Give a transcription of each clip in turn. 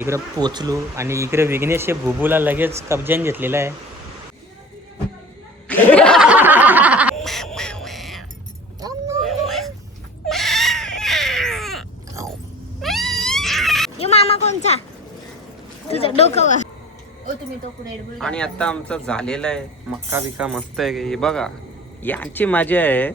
इकडं पोचलो आणि इकडे विघ्नेश बुबूला लगेच कब्जान घेतलेला आहे. मामा कोणचा तुझं डोकं. आणि आता आमचा झालेला आहे मक्का बिका मस्त आहे. हे बघा यांची मजा आहे.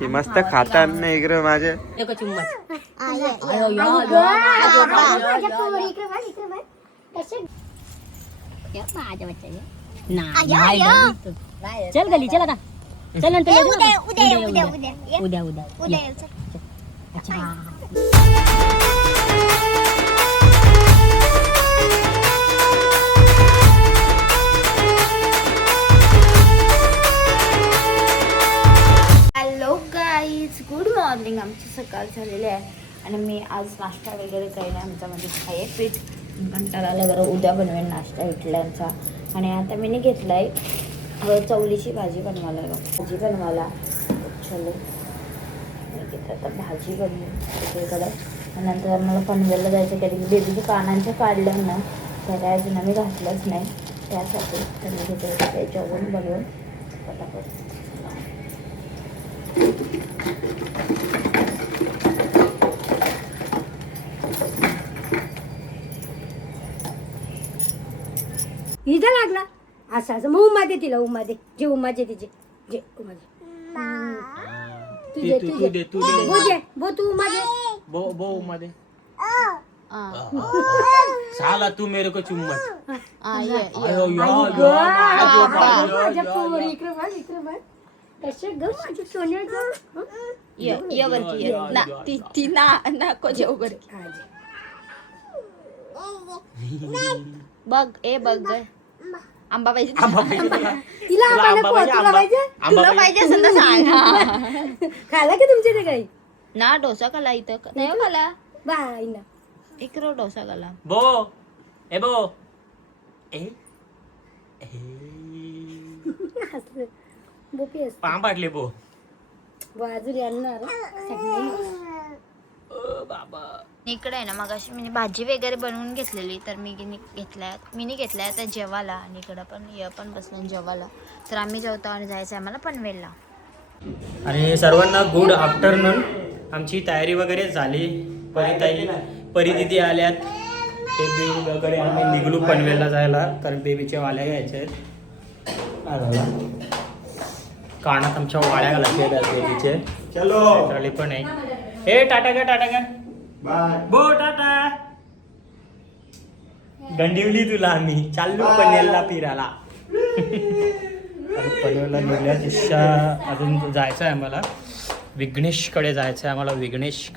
हे मस्त खाताना इकडे माझे चल गली चल आता चल नंतर उद्या उद्या उद्या उद्या. Hello guys, good morning. आमची सकाळ झालेली आहे आणि मी आज नाश्ता वगैरे काही नाही. आमचा म्हणजे आहे पीठ कंटाळा आला बरं. उद्या बनवेल नाश्ता इडल्यांचा. आणि आता मी घेतला आहे चवलीची भाजी बनवायला. चलो आता भाजी बनवून इकडे. नंतर मला पनवेलला जायचं. कधी बेबीच्या कानांचं काढलं ना तर अजून आम्ही घातलंच नाही. त्यासाठी तर मी घेते जेवण बनवून पटापट. इथं लागला असं असं. मग उमा दे तिला. उमा दे. जे उमा दे तिचे जे उमा दे. तुझे तुझे बो दे. बो तू उमा दे. बो बो उमा दे. साला तू मेरे को चुम्मत. माझ्या पोरी इकडे बघ इकडे बघ. कसे ग माझे सोन्या ग. ये वरती ये ना ती नको जेव बर. बघ ए बघ ग. आंबा पाहिजे तिला. आंबा तुला पाहिजे. तुला पाहिजे असेल तर सांग. खाला की तुमच्या ते काही ना डोसा खाला इथं नाही खाला बाई ना. इकडं डोसा खाला. बो ए बो ए बोपी असते. पाम पाटले बो बाजूला आणणार बाबा. इकडे आहे ना मग अशी मी भाजी वगैरे बनवून घेतलेली तर मी घेतलाय आता जेवायला. आणि इकडं पण बसलं जेवायला. तर आम्ही जेवतो आणि जायचं आम्हाला पनवेलला. आणि सर्वांना गुड आफ्टरनून. आमची तयारी वगैरे झाली. परी दिदी आल्यात. बेबी वगैरे आम्ही निघलो पनवेलला जायला कारण बेबीच्या वाल्या घ्यायच्या आहेत. कानात आमच्या वाळ्या घालायच्या आहेत बेबीचे. चलो पण आहे. हे टाटा का बो टाटा. गंडिवली तुला आम्ही चाललो पनवेलला फिरायला. पनवेलला निघल्या दिशा अजून जायचं आहे आम्हाला. विघ्नेशकडे जायचं आहे आम्हाला. विघ्नेश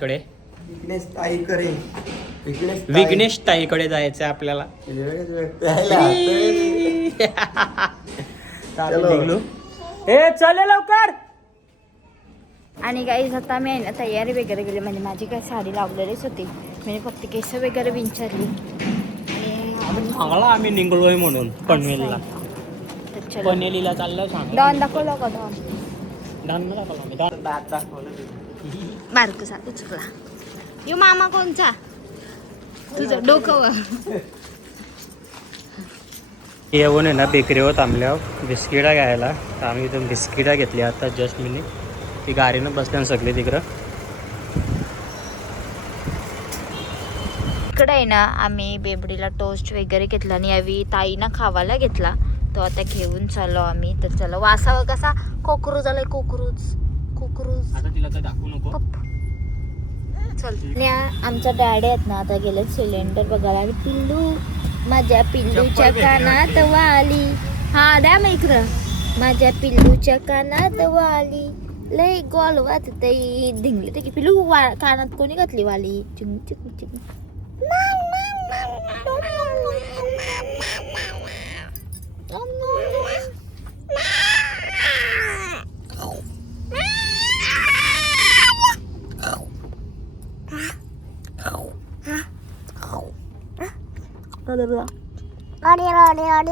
ताईकडे जायचं आहे आपल्याला. निघलो. ए चले लवकर. आणि गाईज आता मी आहे ना तयारी वगैरे केली. म्हणजे माझी काही साडी लावलेलीच होती. मी फक्त केस वगैरे विंचारली आणि सांगला आम्ही निघलोय म्हणून पनवेलला. पनवेलीला चाललो सांग. डॉन दाखवलं का? दाखवलं बारकसा उचकला. यो मामा कोणचा तुझं डोकं. येऊन आहे ना बेकरीवर थांबल्यावर बिस्किटा घ्यायला. तर आम्ही इथून बिस्किटा घेतली आता जस्ट मी. ती गाडीनं बसल्यानं सगळे तिकडं. इकडे आहे ना आम्ही बेबडीला टोस्ट वगैरे घेतला आणि यावेळी ताईनं खावायला घेतला. तो आता घेऊन चाललो आम्ही. तर चला वासावर कसा कोकरूज आलाय. कोकरूज आता तिला तर दाखवू नको. चल आमच्या डॅडी आहेत ना आता गेले सिलेंडर बघायला. आणि पिल्लू माझ्या पिल्लूच्या कानात वाली. हा द्या मग इकडं. माझ्या पिल्लूच्या कानात वाली लय गोल वाजते धिंगली ते की पिल्लू कानात कोणी घातली वाली. चिंग चिंग चिंग.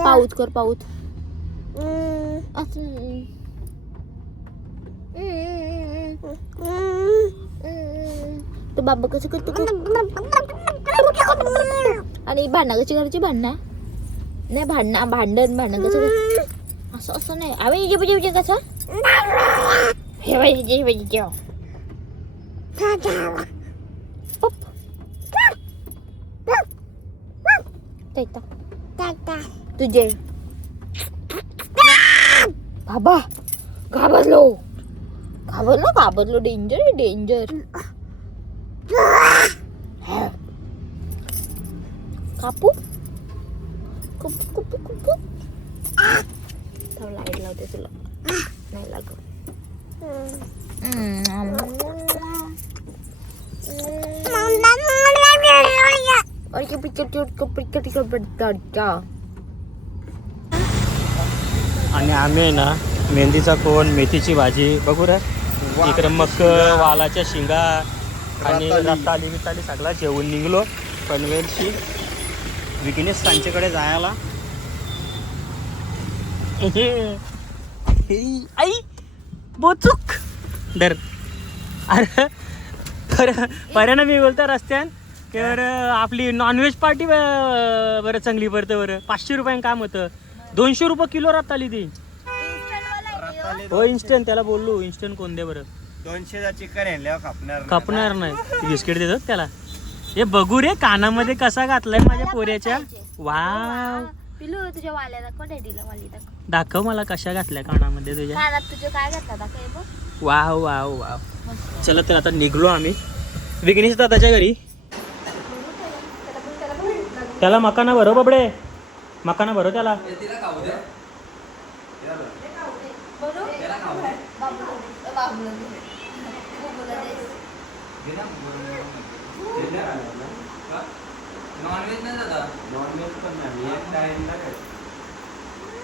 पाऊत कर पाऊत. तो बाबा कसं करतो. आणि भांडणं कशी करायची? भांडणं नाही, भांडण कसं करायचं? असं नाही. आम्ही जे कसं हे पाहिजे तुझे बाबा घाबरलो डेंजर कापू लाईट लावते तुला नाही लागत. आणि आम्ही ना मेहंदीचा कोण, मेथीची भाजी बघू रे. इकडे मग वालाच्या शिंगा आणि रताली बिताली सगळा जेवून निघलो पनवेलशी विघ्नेश सांच्याकडे जायला. आई बोचूक डर. अरे पर्यानं मी बोलतो रस्त्यान तर आपली नॉनव्हेज पार्टी बरं चांगली पडतं बरं. 500 रुपयानं काम होतं. 200 रुपये किलो रताली ती. हो इन्स्टंट त्याला बोललो इन्स्टंट कोण दे बरं. 200चा चिकन कापणार नाही ती बिस्किट देतात त्याला. हे बघू रे कानामध्ये कसा घातलाय माझ्या पोऱ्याच्या. वाव पिलू तुझ्या वाल्याला डॅडीला वाली दाखव मला कशा घातल्या कानामध्ये तुझ्या. कानात तुझ्या काय घातला दाखव बघ. Wow wow wow. चला तर आता निघलो आम्ही विघ्नेश दादाच्या घरी. त्याला मकाना भरो बाबडे, मकाना भरो त्याला.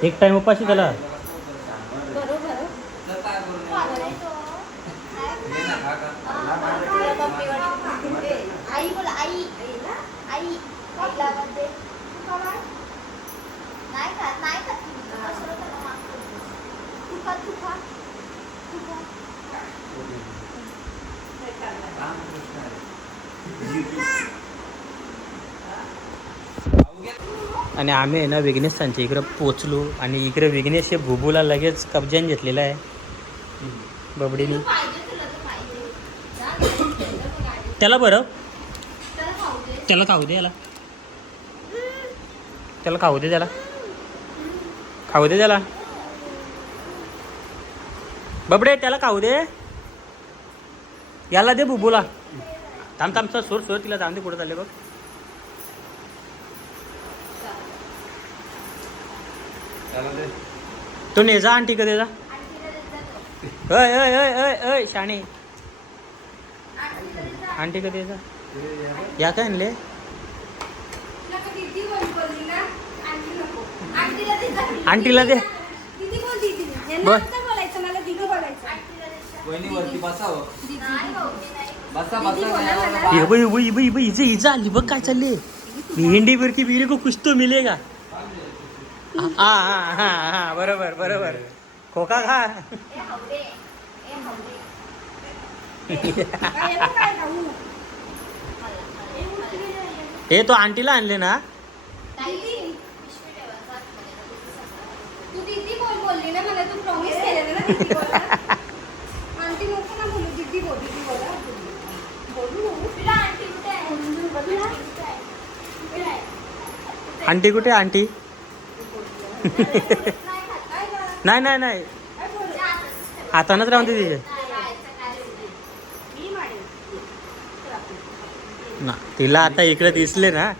एक टाइम उपाशी त्याला. आई बोला आई आई आणि आम्ही आहे ना विघ्नेश सांच्या इकडं पोचलो आणि इकडे विघ्नेश हे भुबूला लगेच कब्जान घेतलेला आहे बबडीनी. त्याला बरं त्याला खाऊ दे, त्याला खाऊ दे, त्याला बबडे त्याला खाऊ दे. याला दे बुबूला. थांबचा सोर तिला जाऊन दे. पुढे चालले बघ. तो नेजा आंटी का देजा. अय अय अय अय अय शाणे आंटी का देजा. या काय आणले. आंटीला दे बर. हिजा आली बघ काय चालले. हिंडी बिरकी बिरे को कुछ तो मिलेगा. हा हा हा हा बरोबर खोका खा. हे तो आंटीला आणले ना. तू दीदी बोलली ना मला. तू प्रॉमिस केलेलं ना दीदी बोला. आंटी नको ना बोलू. दीदी बोला. आंटी कुठे आंटी. नाही हातानच राहून दे तिचे ना. तिला आता इकडे दिसले ना.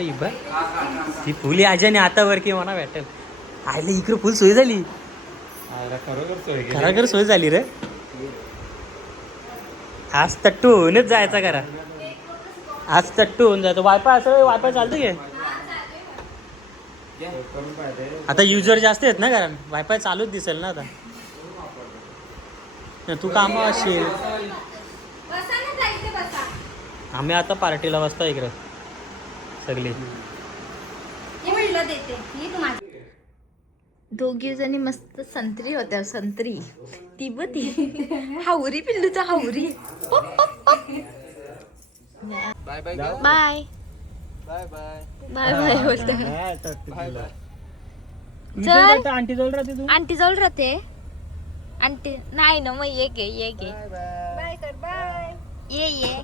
इब्बा ती फुली आजाने आता वर की म्हणा भेटेल. आयला इकडे फुल सोय झाली. खरोखर सोय झाली रे. आज तट्टू होऊनच जायचा करा. आज तट्टू होऊन जायचं. वायफाय चालतं की. आता युजर जास्त आहेत ना कारण वायफाय चालूच दिसेल ना आता. तू काम असशील. आम्ही आता पार्टीला बसतो इकडे सगळी. दोघी जणी मस्त संत्री होत्या, संत्री. ती ब ती हावरी पिल्लूचा हावरी. पप, पप, पप. Bye bye bye bye bye bye bye बोलतो. चल आंटी जवळ राहते तू. आंटी जवळ राहते. आंटी नाही ना, मग ये गे ये गे. बाय कर बाय. ये ये.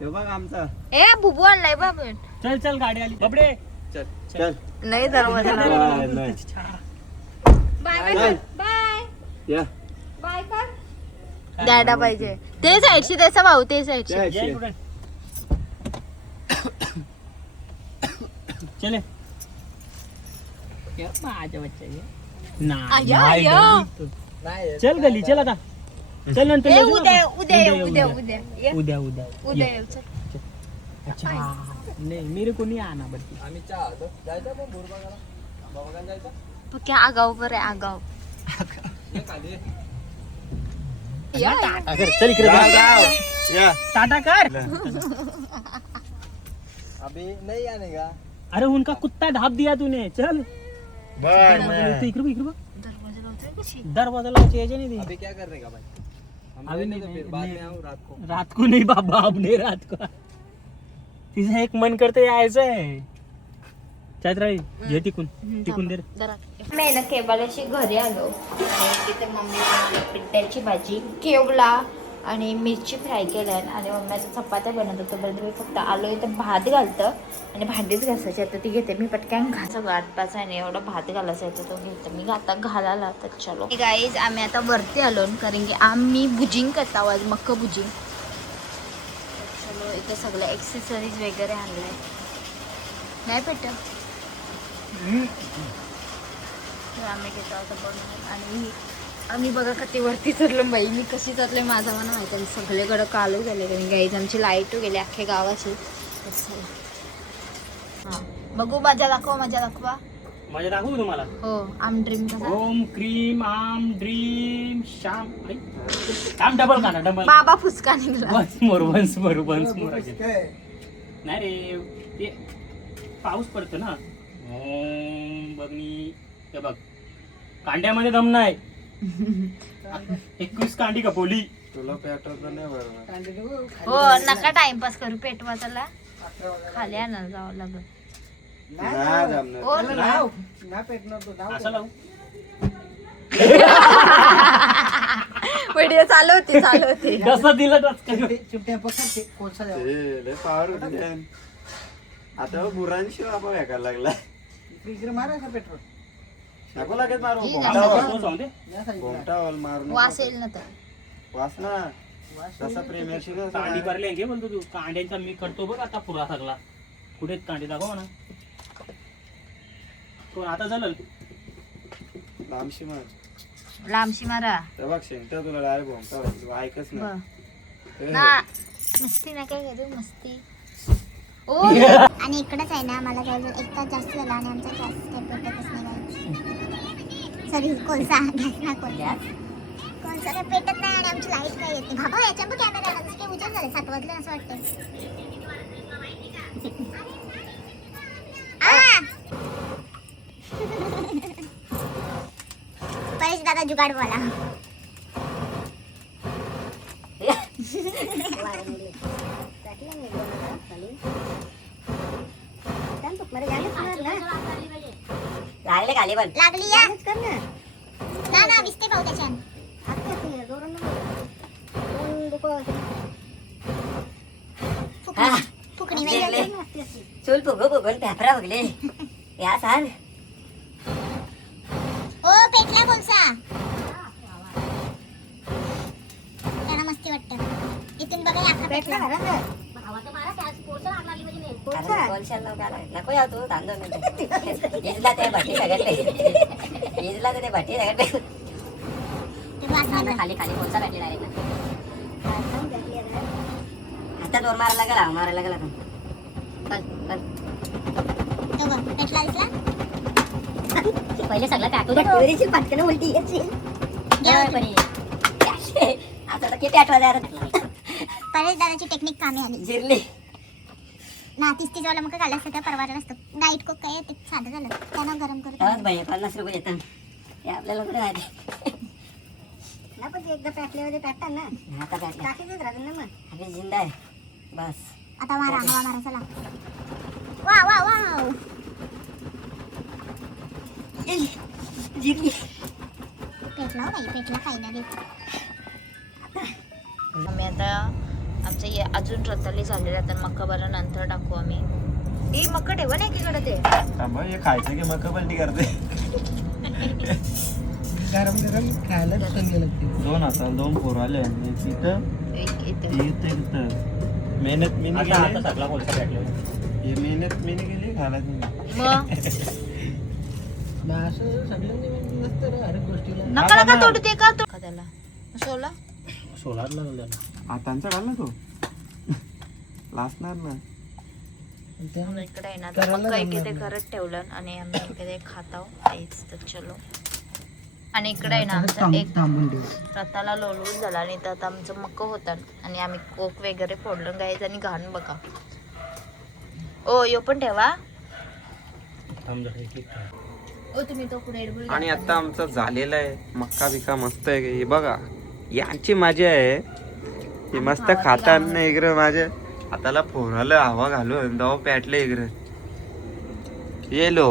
हे बघ आमचा. ए बुबू आणलाय बाबा. चल चल गाडी आली बापडे. चल चल नाही दरवाजा bye bye bye bye bye या बाय कर. डॅडा पाहिजे ते साईडशी त्याचा भाऊ ते साईडशी. ये इकडे. चले ये माझ्या बच्चा ये. आया, नाही आया. गली. चल गली चल आता. चल नंतर ए येऊ ना. उद्या उद्या ये, उद्या, उद्या उद्या ये. उद्या उद्या उद्या ये. येऊ, चल. अच्छा नहीं मेरे को नहीं आना बल्कि. आम्ही जायचं पण बोरबागाला बाबागाला जायचं. पक्के आगाव बरं आहे, आगाव. ये खाली या, अगर चल इकडे जा. या टाटा कर. अभी नहीं आने का. अरे उनका कुत्ता ढाप दिया तूने. चल दरवाजा लावतो. इकडे बघ, इकडे बघ. दरवाजा लावतोय कशी? दरवाजा लावायची यायचे नाही ती. अभी क्या करने का भाई. हम अभी रहने नहीं, दो फिर नहीं, बाद नहीं. में आऊँ रात को. रात को नहीं बाबा, अब नहीं रात को. तिचं एक मन करते यायचं आहे. चैत्राळी घे तिकून तिकून दे रे. मी ना केवलाशी घरी आलो आणि तिथे मम्मी बनवली पिठ्याची भाजी, केवला आणि मिरची फ्राय केल्या आणि मम्मीच्या चपात्या बनवत होतं. बरं मी फक्त आलो इथं भात घालतं आणि भांडीच घासायची. आता ती घेते मी पटकन घासा आटपाचा आणि एवढा भात घालायचा आहे तो घेते मी आता घालायला. तर चलो गाईज आम्ही आता वरती आलो कारण की आम्ही भुजिंग करतो आज, मक्का भुजिंग. चलो इथं सगळ्या एक्सेसरीज वगैरे आणले नाही पेट. तर आम्ही घेतो आता बनवून आणि आम्ही बघा कधी वरती चढलो बाई. मी कशी चढले माझा मला माहिती आहे. सगळीकडं कालू झाले कारण गाईज आमची लाईट गेली अख्ख्या गावाची. हां बघू मजा दाखवा, मजा दाखवा. माझ्या दाखवू तुम्हाला. हो आम ड्रीम कसा ओम क्रीम आम ड्रीम श्याम. काम डबल का ना डबल. बाबा फुसका निघला. Once more once more once more. नाही रे ते पाऊस पडतो ना. ओम बघणी हे बघ कांड्यामध्ये दम नाही. 21 कांडी कपोली. तुला पेटवतं नाही बरोबर. हो नका टाइमपास करू, पेटवा त्याला खाली आणायला जावं लागेल. नाही जमणार. हो असं लावू. व्हिडिओ चालू होती चालू होती. कसं दिलं टचकन. लय पावर होती त्यान. आता बुरांशी बाबा वेकायला लागला. नको लागेल मारू. घोमटावल मारू नको. वास येईल ना तर. वास ना तसा प्रेमशी ना कांडी भरले घे म्हणतो तू. कांड्यांचा मी करतो बघ आता पुरा सगळा. कुठे कांडी दाखव ना. कोण आता झालं लांबशी मार. लांबशी मारा. तर बघ शेंगटा तुला डायरेक्ट घोमटा तू ऐकच बघ. नाही. ना मस्ती ना काय करू मस्ती. ओ आणि इकडंच आहे ना मला जवळजवळ 1 तास जास्त झाला आणि आमचा गॅस काही पेटतच नाही. सॉरी कोळसा गॅस ना कोळसा काही पेटत नाही आणि आमची लाईट काही येत नाही. बाबा याच्या पण कॅमेरा काही उजाड झाले 7 वाजले असं वाटतं. परेश दादा जुगाड बोला. लागली या ना ना विसते पाहू त्याच्यान. फुकणी चूल फुगो फुगून पेपरा फुगले या सांग. ओ पेटला कोळसा. त्यांना मस्ती वाटतं. इथून बघा आखा पेटला. नको याव तू तांदूळ इजला ते भट्टी सगळं इजला ते भट्टी सगळं खाली खाली कोणता भेटली डायरेक्ट आता दोन मारायला गेला मारायला गेला पेटला दिसला. पहिले सगळं टाकू पटकन उलटी आता तर किती आठवा परेश दादाची टेक्निक कामी आली. जिरली ना 30-30 मग काढलं असतं त्या परवाला असतं डाईट कोक काय ते साधं झालं त्यांना गरम करून तेव्हाच बाई 50 रुपये येतात हे आपल्याला कुठे आहे ना पण ते एकदा पॅटल्यावर पॅटतात ना आता काय टाकीच राहतील ना मग आपली जिंदा आहे बस आता मारा हवा मारा चला वा वा वा जिंकली पेटला हो बाई पेटला फायनली आम्ही आता आमच्या अजून रताली झालेल्या तर मक्का बरं नंतर टाकू आम्ही ए मक्का ठेवा नाही एकीकडे ते थांबा हे खायचं की मका पलटी करते गरम गरम खायला चांगले लागते. 2 हाताला 2 पोर आले तिथं एक इथे इथं मेहनत मी नाही आता केली सगळा कोळसा भेटला. हे मेहनत मी नाही केली खायला तुम्ही मग असं सगळ्यांनी नसतं रे हर एक गोष्टीला. नका नका तोडू ते का तो त्याला सोला सोलार लागला हातांचा घाल ना तो लासणार ना इकडे आहे ना तर मक्का इकडे करत ठेवलं आणि आम्ही इकडे खात आहोत तेच तर चलो आणि इकडे आहे ना आमचा एक रताला लोळून झाला आणि त्यात आमचं मक्का होतं आणि आम्ही कोक वगैरे फोडलं गायचं आणि घाण बघा ओ यो पण ठेवा ओ तुम्ही तो पुढे आणि आता आमचं झालेलं आहे मक्का बिका मस्त आहे हे बघा यांची मजा आहे ही मस्त खाताना इकडं माझ्या हाताला फोनाला हवा घालून दवा पॅटले इकडं ये लो